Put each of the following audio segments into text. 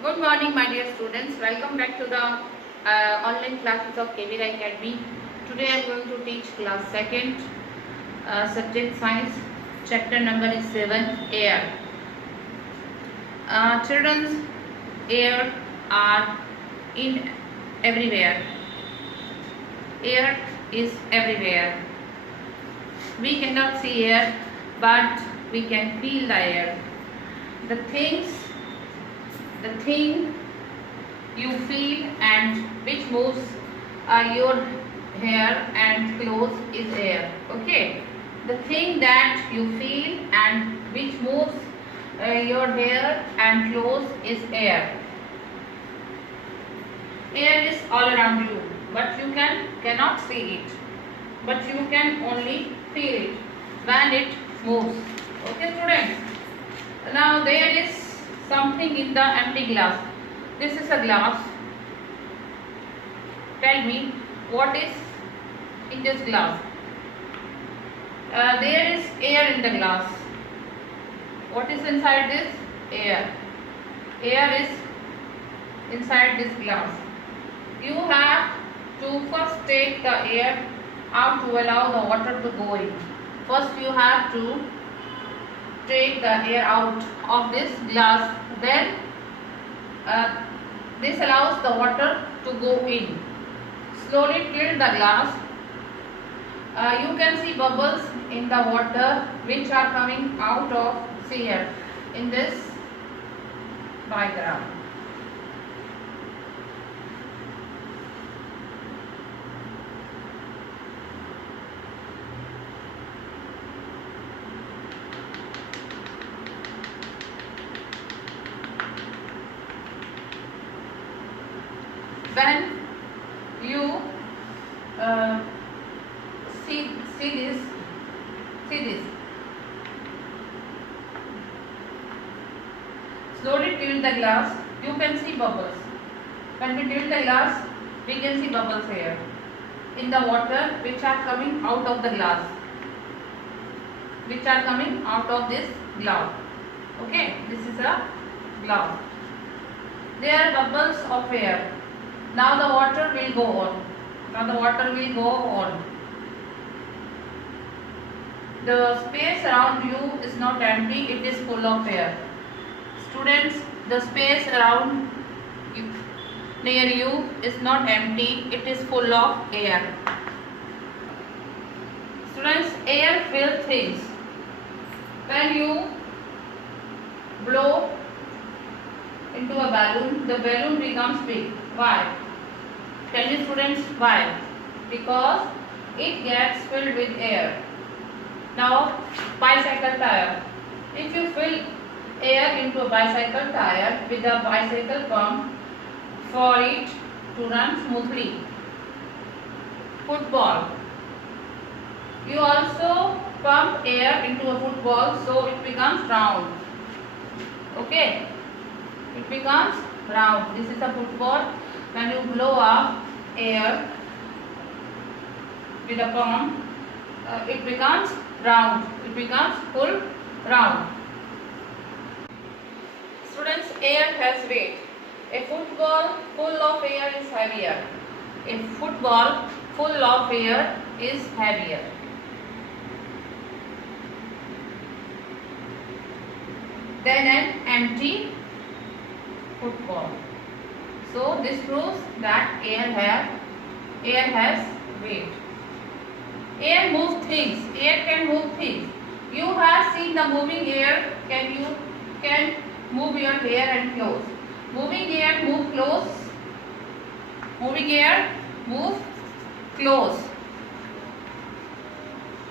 Good morning, my dear students. Welcome back to the online classes of KVR Academy. Today I am going to teach class 2nd, subject science, chapter number is 7, air. Children's air are in everywhere. Air is everywhere. We cannot see air, but we can feel the air. The thing you feel and which moves your hair and clothes is air. Okay, the thing that you feel and which moves your hair and clothes is air. Air is all around you, but you cannot see it, but you can only feel it when it moves. Okay, students. Now there is something in the empty glass. This is a glass. Tell me what is in this glass. There is air in the glass. What is inside this? Air. Air is inside this glass. You have to first take the air out to allow the water to go in. First you have to take the air out of this glass, then this allows the water to go in. Slowly tilt the glass. You can see bubbles in the water which are coming out of here in this diagram. When you see this, slowly tilt the glass. You can see bubbles. When we tilt the glass, we can see bubbles here in the water which are coming out of the glass, which are coming out of this glass. Okay, this is a glass. There are bubbles of air. Now the water will go on. The space around you is not empty, it is full of air. Students, the space around near you is not empty, it is full of air. Students, air fills things. When you blow into a balloon, the balloon becomes big. Why? Tell me, students, why? Because it gets filled with air. Now, bicycle tire. If you fill air into a bicycle tire with a bicycle pump for it to run smoothly. Football. You also pump air into a football so it becomes round. Okay? It becomes round. This is a football. When you blow up air with a pump, it becomes round. It becomes full round. Students, air has weight. A football full of air is heavier. A football full of air is heavier. Than an empty football. So this proves that air has weight. Air moves things. Air can move things. You have seen the moving air. Can move your hair and clothes. Moving air move clothes. Moving air move clothes.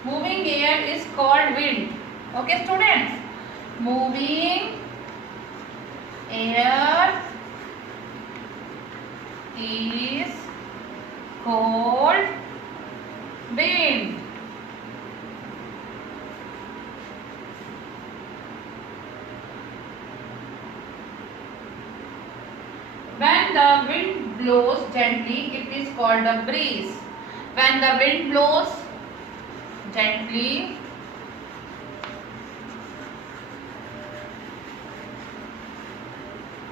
Moving air is called wind. Okay, students. Moving air is called wind. When the wind blows gently, it is called a breeze. When the wind blows gently,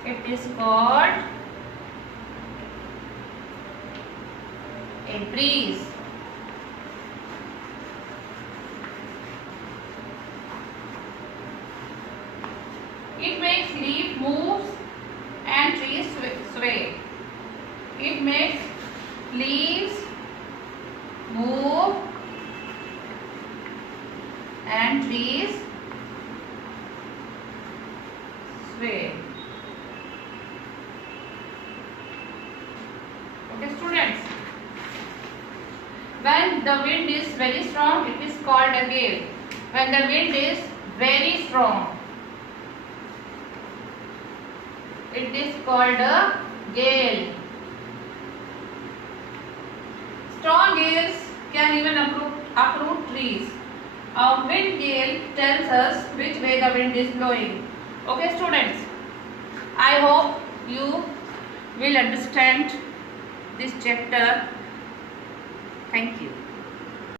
It is called a breeze. It makes leaf moves and trees sway. It makes leaves move and trees sway. Okay, students. When the wind is very strong, it is called a gale. When the wind is very strong, it is called a gale. Strong gales can even uproot trees. A wind gale tells us which way the wind is blowing. Okay, students, I hope you will understand this chapter